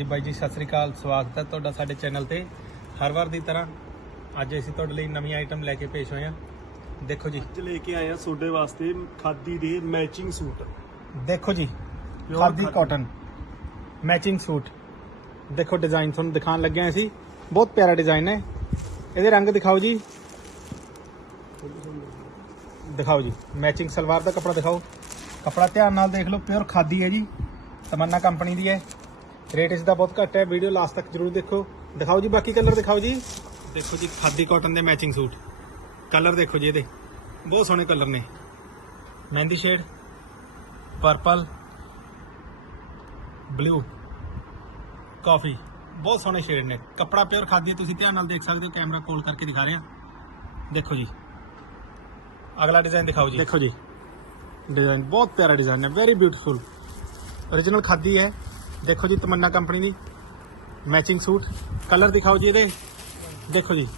ਜੀ ਬਾਈ ਜੀ ਸਤਿ ਸ੍ਰੀ ਅਕਾਲ ਸਵਾਗਤ ਹੈ ਤੁਹਾਡਾ ਸਾਡੇ ਚੈਨਲ ਤੇ। ਹਰ ਵਾਰ ਦੀ ਤਰ੍ਹਾਂ ਅੱਜ ਅਸੀਂ ਤੁਹਾਡੇ ਲਈ ਨਵੀਂ ਆਈਟਮ ਲੈ ਕੇ ਪੇਸ਼ ਹੋਏ ਹਾਂ। ਦੇਖੋ ਜੀ। ਅੱਜ ਲੈ ਕੇ ਆਏ ਆ ਤੁਹਾਡੇ ਵਾਸਤੇ ਖਾਦੀ ਦੇ ਮੈਚਿੰਗ ਸੂਟ। ਦੇਖੋ ਜੀ Pure khadi khadi. Cotton matching suit. ਦੇਖੋ ਡਿਜ਼ਾਈਨ ਤੁਹਾਨੂੰ ਦਿਖਾਉਣ ਲੱਗੇ ਹਾਂ ਅਸੀਂ। ਬਹੁਤ ਪਿਆਰਾ ਡਿਜ਼ਾਈਨ ਹੈ। ਇਹਦੇ ਰੰਗ ਦਿਖਾਓ ਜੀ। ਦਿਖਾਓ ਜੀ। ਮੈਚਿੰਗ ਸਲਵਾਰ ਦਾ ਕੱਪੜਾ ਦਿਖਾਓ। ਕੱਪੜਾ ਧਿਆਨ ਨਾਲ ਦੇਖ ਲਓ ਪਿਓਰ ਖਾਦੀ ਹੈ ਜੀ। ਤਮੰਨਾ ਕੰਪਨੀ ਦੀ ਹੈ। ਰੇਟ ਇਸ ਦਾ ਬਹੁਤ ਘੱਟ ਹੈ। ਵੀਡੀਓ ਲਾਸਟ ਤੱਕ ਜਰੂਰ ਦੇਖੋ। ਦਿਖਾਓ ਜੀ ਬਾਕੀ ਕਲਰ ਦਿਖਾਓ ਜੀ। ਦੇਖੋ ਜੀ ਖਾਦੀ ਕਾਟਨ ਦੇ ਮੈਚਿੰਗ ਸੂਟ। ਕਲਰ ਦੇਖੋ ਜੀ ਇਹਦੇ। ਬਹੁਤ ਸੋਹਣੇ ਕਲਰ ਨੇ। ਮਹਿੰਦੀ ਸ਼ੇਡ ਪਰਪਲ ਬਲੂ ਕਾਫੀ ਬਹੁਤ ਸੋਹਣੇ ਸ਼ੇਡ ਨੇ। ਕੱਪੜਾ ਪਿਓਰ ਖਾਦੀ ਤੁਸੀਂ ਧਿਆਨ ਨਾਲ ਦੇਖ ਸਕਦੇ ਹੋ ਕੈਮਰਾ ਕੋਲ ਕਰਕੇ ਦਿਖਾ ਰਹੇ। ਹਾਂ ਦੇਖੋ ਜੀ। ਅਗਲਾ ਡਿਜ਼ਾਈਨ ਦਿਖਾਓ ਜੀ। ਦੇਖੋ ਜੀ। ਡਿਜ਼ਾਈਨ ਬਹੁਤ ਪਿਆਰਾ ਡਿਜ਼ਾਈਨ ਹੈ ਵੈਰੀ ਬਿਊਟੀਫੁਲ origignal ਖਾਦੀ ਹੈ। ਦੇਖੋ ਜੀ, ਤਮੰਨਾ ਕੰਪਨੀ ਦੀ। Matching suit. ਕਲਰ ਦਿਖਾਓ ਜੀ ਇਹਦੇ। ਦੇਖੋ ਜੀ।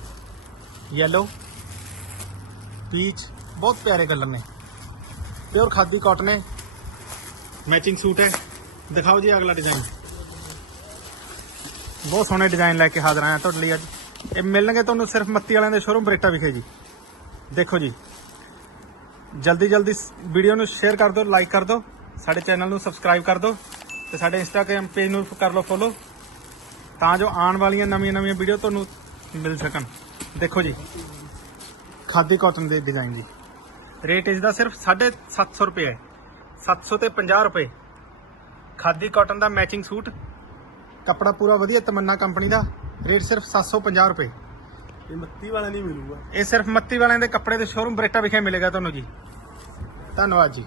Yellow ਪੀਚ ਬਹੁਤ ਪਿਆਰੇ ਕਲਰ ਨੇ। ਪਿਓਰ ਖਾਦੀ ਕਾਟਨ ਹੈ। ਮੈਚਿੰਗ ਸੂਟ ਹੈ। ਦਿਖਾਓ ਜੀ ਅਗਲਾ ਡਿਜ਼ਾਈਨ ਬਹੁਤ ਸੋਹਣੇ ਡਿਜ਼ਾਈਨ ਲੈ ਕੇ ਹਾਜ਼ਰ ਆਇਆ ਤੁਹਾਡੇ ਲਈ ਅੱਜ। ਇਹ ਮਿਲਣਗੇ ਤੁਹਾਨੂੰ ਸਿਰਫ ਮੱਤੀ ਵਾਲਿਆਂ ਦੇ ਸ਼ੋਰੂਮ ਬਰੇਟਾ ਵਿਖੇ ਜੀ। ਦੇਖੋ ਜੀ। ਜਲਦੀ ਜਲਦੀ ਵੀਡੀਓ ਨੂੰ ਸ਼ੇਅਰ ਕਰ ਦਿਓ ਲਾਈਕ ਕਰ ਦਿਓ। ਸਾਡੇ ਚੈਨਲ ਨੂੰ ਸਬਸਕ੍ਰਾਈਬ ਕਰ ਦਿਓ। ਤੇ ਸਾਡੇ ਇੰਸਟਾਗ੍ਰam ਪੇਜ ਨੂੰ ਕਰ ਲਓ ਫੋਲੋ ਤਾਂ ਜੋ ਆਉਣ ਵਾਲੀਆਂ ਨਵੀਆਂ ਨਵੀਆਂ ਵੀਡੀਓ ਤੁਹਾਨੂੰ ਮਿਲ ਸਕਣ। ਦੇਖੋ ਜੀ ਖਾਦੀ ਕਾਟਨ ਦੇ ਡਿਜ਼ਾਈਨ ਜੀ। ਰੇਟ ਇਸ ਦਾ ਸਿਰਫ 750 ਰੁਪਏ ਹੈ। 700 ਤੇ 50 ਰੁਪਏ। ਖਾਦੀ ਕਾਟਨ ਦਾ ਮੈਚਿੰਗ ਸੂਟ। ਕੱਪੜਾ ਪੂਰਾ ਵਧੀਆ ਤਮੰਨਾ ਕੰਪਨੀ ਦਾ। ਰੇਟ ਸਿਰਫ 750 ਰੁਪਏ। ਇਹ ਮੱਤੀ ਵਾਲਾ ਨਹੀਂ ਮਿਲੂਗਾ। ਇਹ ਸਿਰਫ ਮੱਤੀ ਵਾਲਿਆਂ ਦੇ ਕੱਪੜੇ ਦੇ ਸ਼ੋਰੂਮ ਬਰੇਟਾ ਵਿਖੇ ਮਿਲੇਗਾ ਤੁਹਾਨੂੰ ਜੀ। ਧੰਨਵਾਦ ਜੀ।